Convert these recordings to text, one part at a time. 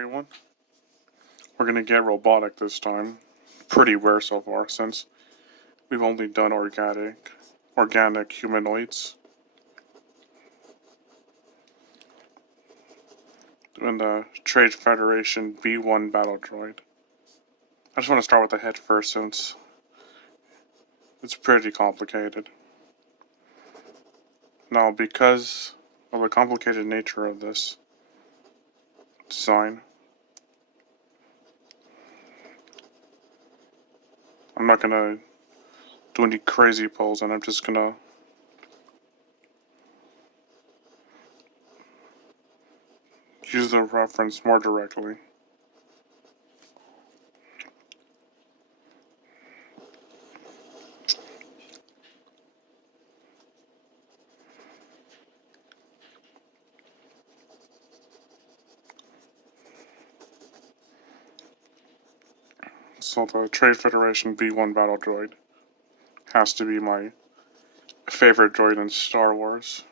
everyone. We're gonna get robotic this time. Pretty rare so far since we've only done organic humanoids. In the Trade Federation B1 battle droid. I just want to start with the head first since it's pretty complicated. Now, because of the complicated nature of this design, I'm not gonna do any crazy pose, and I'm just gonna use the reference more directly. So the Trade Federation B1 battle droid has to be my favorite droid in Star Wars.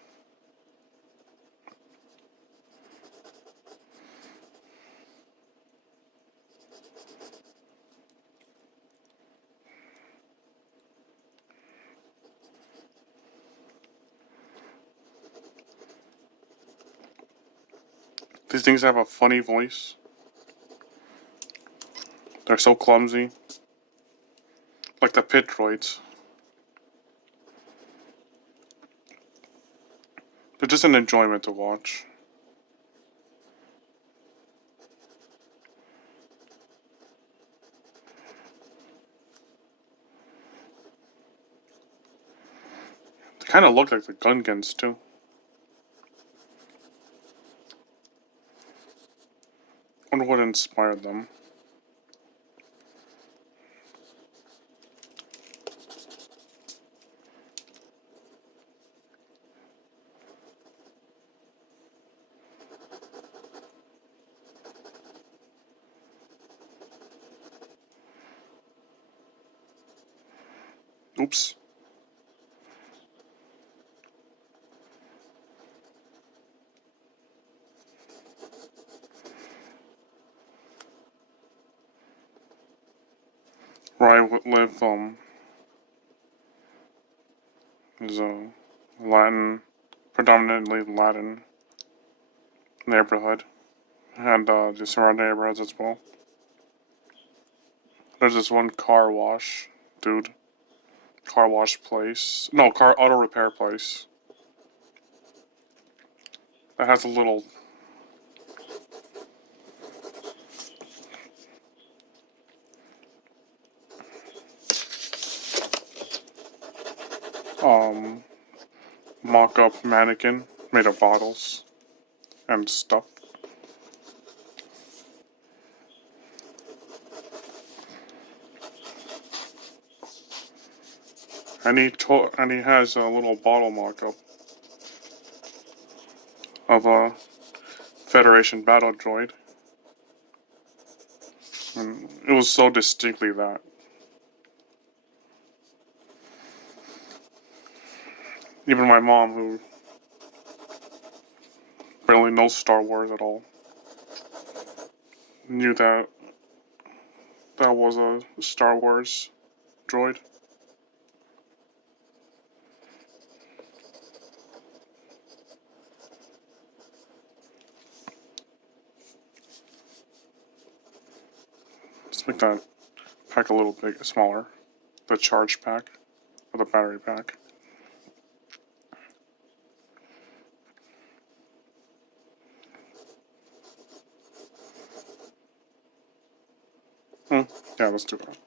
These things have a funny voice. They're so clumsy. Like the pit droids. They're just an enjoyment to watch. They kind of look like the Gungans too. I wonder what inspired them. Oops. Where I live, is a predominantly Latin neighborhood, and the surrounding neighborhoods as well. There's this one car wash, dude. Car wash place. No, car auto repair place. That has a little mock-up mannequin made of bottles and stuff. And he has a little bottle mock-up of a Federation battle droid. And it was so distinctly that. Even my mom, who barely knows Star Wars at all, knew that that was a Star Wars droid. Let's make that pack a little bit smaller. The charge pack, or the battery pack. Yeah, let's do that.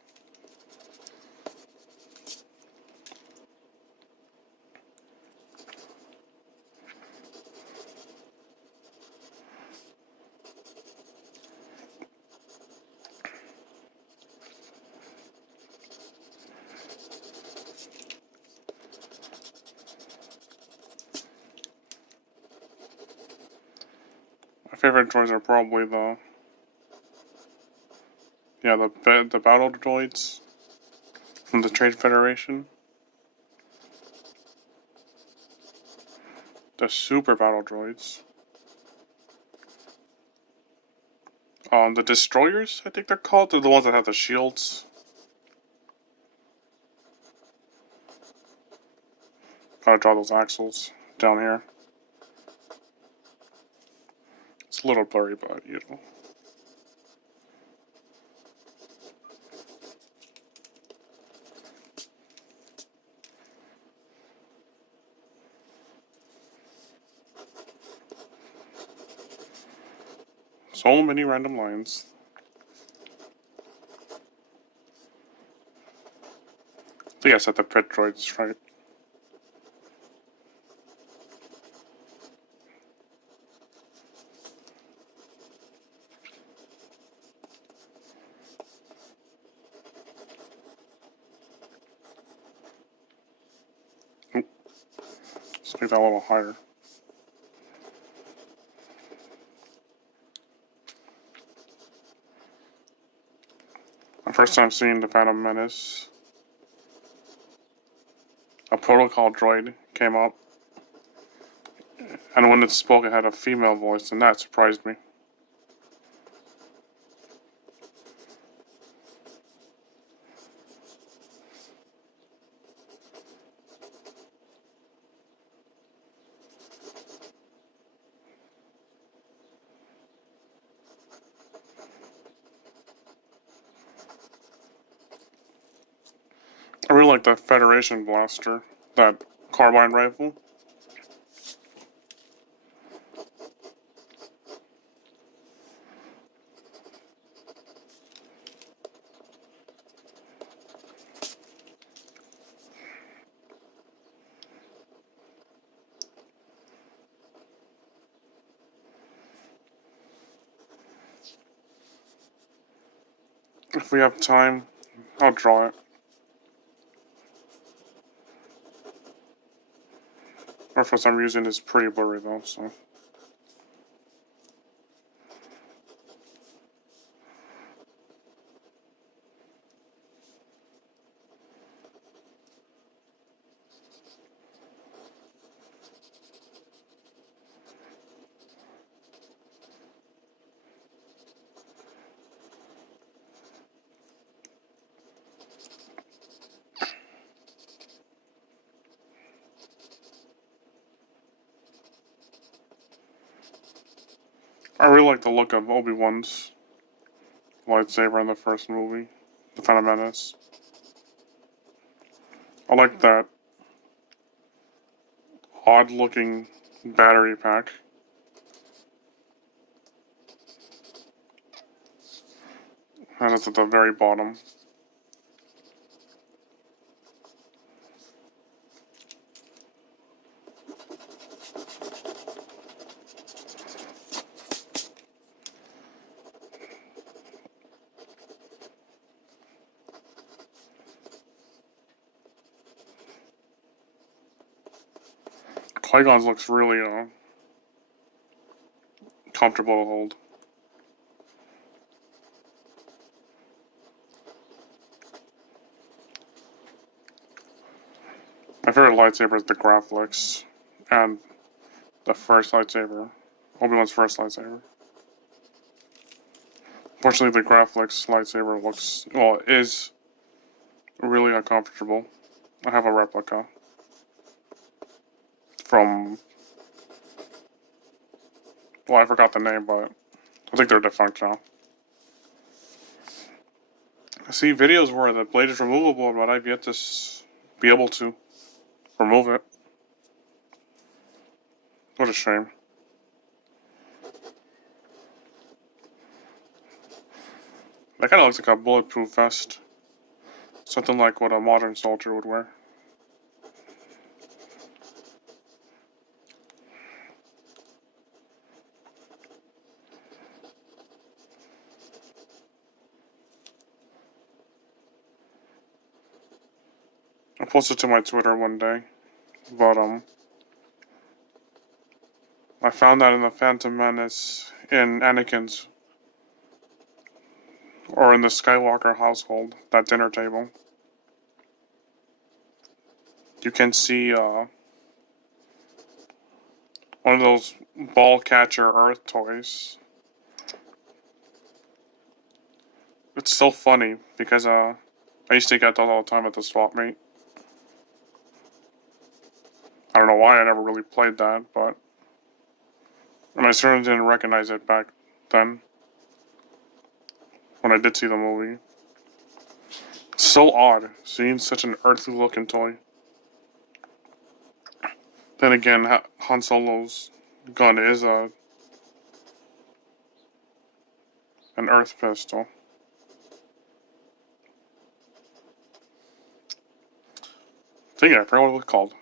My favorite droids are probably the battle droids from the Trade Federation. The super battle droids. The destroyers, I think they're called. They're the ones that have the shields. Gotta draw those axles down here. It's a little blurry, but you know. So many random lines. I think I said the pit droids right. Oop. Let's make that a little higher. My first time seeing the Phantom Menace, a protocol droid came up, and when it spoke, it had a female voice, and that surprised me. I really like the Federation blaster, that carbine rifle. If we have time, I'll draw it. Or for some reason, it's pretty blurry though, so. I really like the look of Obi-Wan's lightsaber in the first movie, The Phantom Menace. I like that odd-looking battery pack. And it's at the very bottom. Qui-Gon's looks really comfortable to hold. My favorite lightsaber is the Graphlix, and the first lightsaber, Obi-Wan's first lightsaber. Fortunately, the Graphlix lightsaber is really uncomfortable. I have a replica from, I forgot the name, but I think they're defunct now. I see videos where the blade is removable, but I've yet to be able to remove it. What a shame. That kind of looks like a bulletproof vest. Something like what a modern soldier would wear. I posted to my Twitter one day, but I found that in the Phantom Menace, in Anakin's, or in the Skywalker household, that dinner table, you can see one of those ball catcher Earth toys. it's so funny because I used to get those all the time at the swap meet. I don't know why I never really played that, but and I certainly didn't recognize it back then when I did see the movie. It's so odd seeing such an earthly looking toy. Then again, Han Solo's gun is an Earth pistol. Dang it, I forgot what it was called.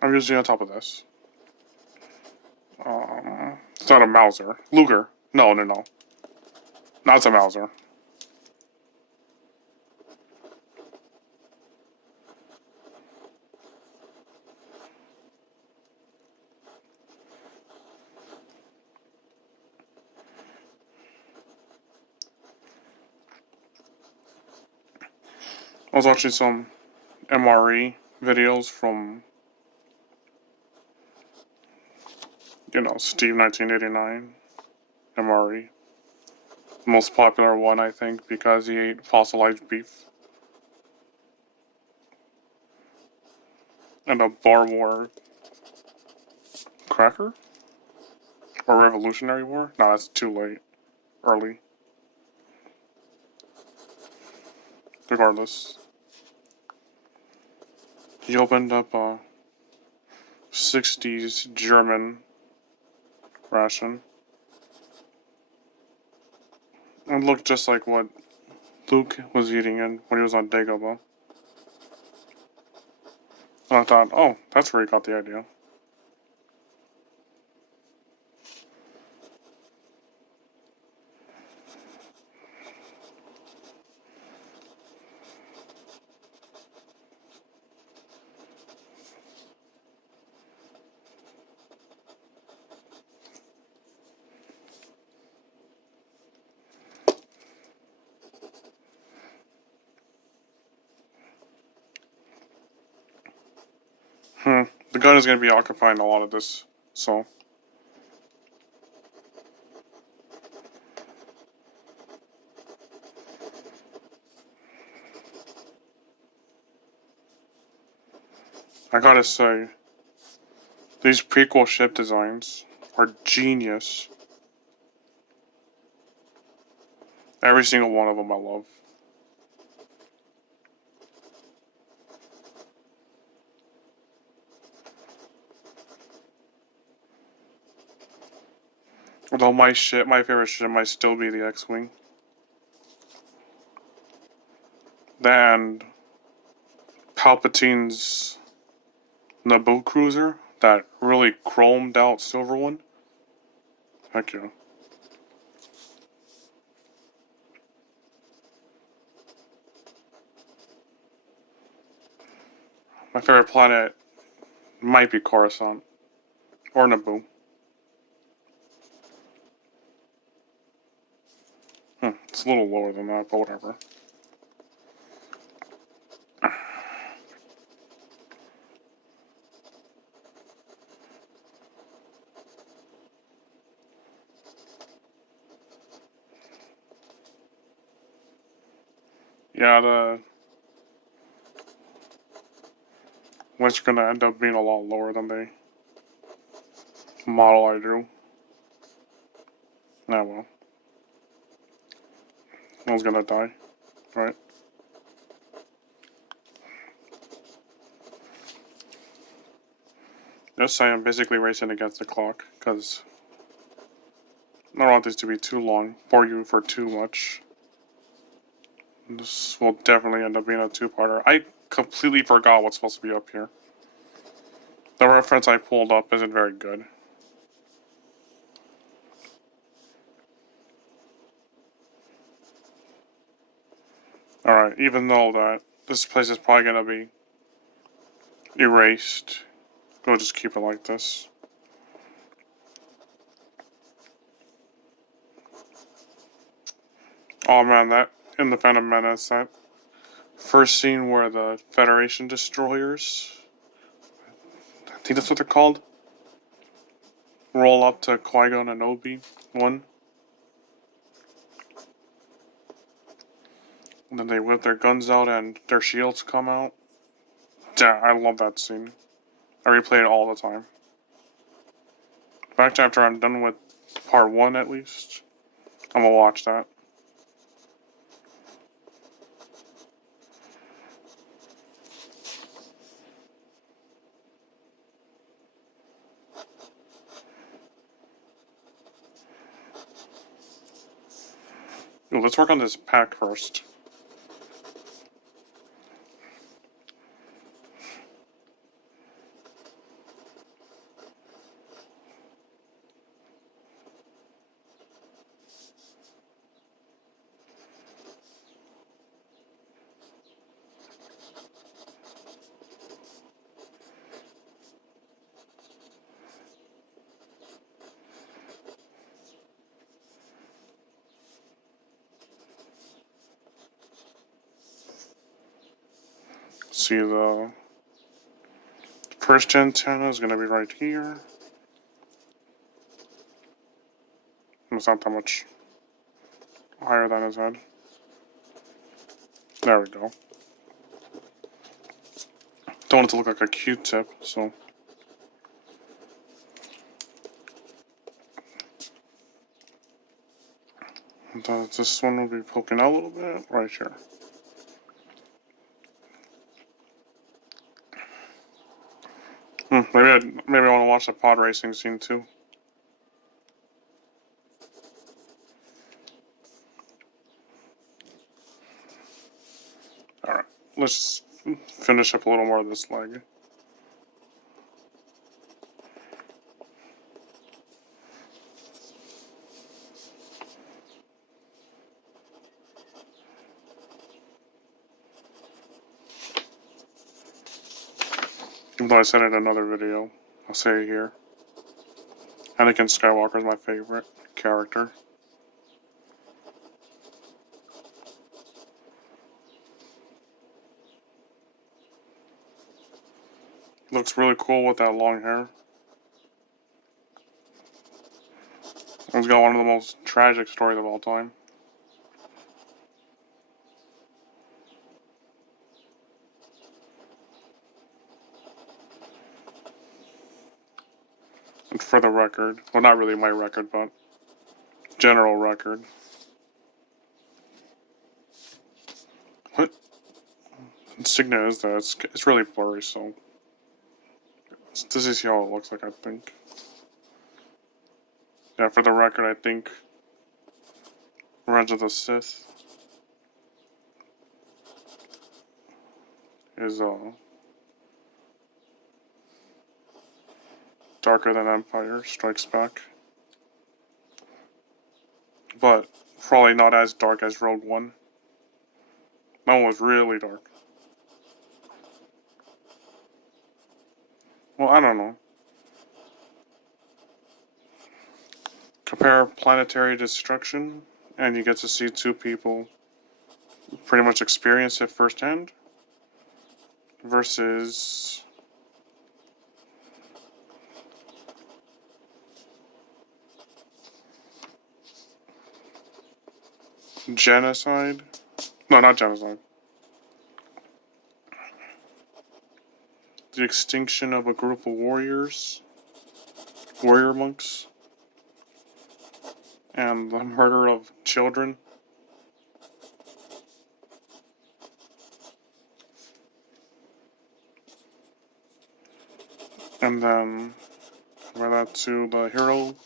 I'm usually on top of this. It's not a Mauser. Luger. No. Not a Mauser. I was watching some MRE videos from, Steve 1989 MRE. The most popular one, I think, because he ate fossilized beef. And a Boer War cracker? Or Revolutionary War? No, that's too late. Early. Regardless. He opened up a 60s German ration. It looked just like what Luke was eating when he was on Dagobah. And I thought, oh, that's where he got the idea. The gun is going to be occupying a lot of this, so. I gotta say, these prequel ship designs are genius. Every single one of them I love. Although my favorite ship might still be the X-Wing. And Palpatine's Naboo cruiser, that really chromed out silver one. Heck yeah. My favorite planet might be Coruscant. Or Naboo. It's a little lower than that, but whatever. Yeah, the which are gonna end up being a lot lower than the model I drew. Nah, well. I was gonna die, right? Just saying, I'm basically racing against the clock, because I don't want this to be too long, bore you for too much. This will definitely end up being a two-parter. I completely forgot what's supposed to be up here. The reference I pulled up isn't very good. Alright, even though that this place is probably gonna be erased, we'll just keep it like this. Oh man, that in the Phantom Menace, that first scene where the Federation destroyers, I think that's what they're called, roll up to Qui-Gon and Obi-Wan. And then they whip their guns out and their shields come out. Yeah, I love that scene. I replay it all the time. Back to after I'm done with part 1 at least, I'm gonna watch that. Ooh, let's work on this pack first. See, the first antenna is gonna be right here. It's not that much higher than his head. There we go. Don't want it to look like a Q-tip, so. And, this one will be poking out a little bit right here. Maybe I want to watch the pod racing scene too. Alright, let's finish up a little more of this leg. Even though I said it in another video, I'll say it here. Anakin Skywalker is my favorite character. Looks really cool with that long hair. He's got one of the most tragic stories of all time. And for the record, well, not really my record, but general record. What insignia is that? It's really blurry, so this is how it looks like, I think. Yeah, for the record, I think Revenge of the Sith is darker than Empire Strikes Back, but probably not as dark as Rogue One. That one was really dark. Well, I don't know. Compare planetary destruction, and you get to see two people pretty much experience it firsthand, versus genocide. No, not genocide. The extinction of a group of warrior monks, and the murder of children. And then compare that to the hero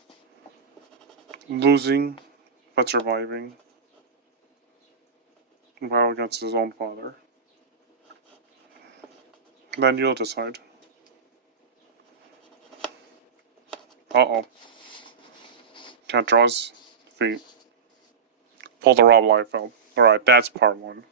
losing but surviving in battle against his own father. Then you'll decide. Uh-oh. Can't draw his feet. Pull the Rob Liefeld. Alright, that's part 1.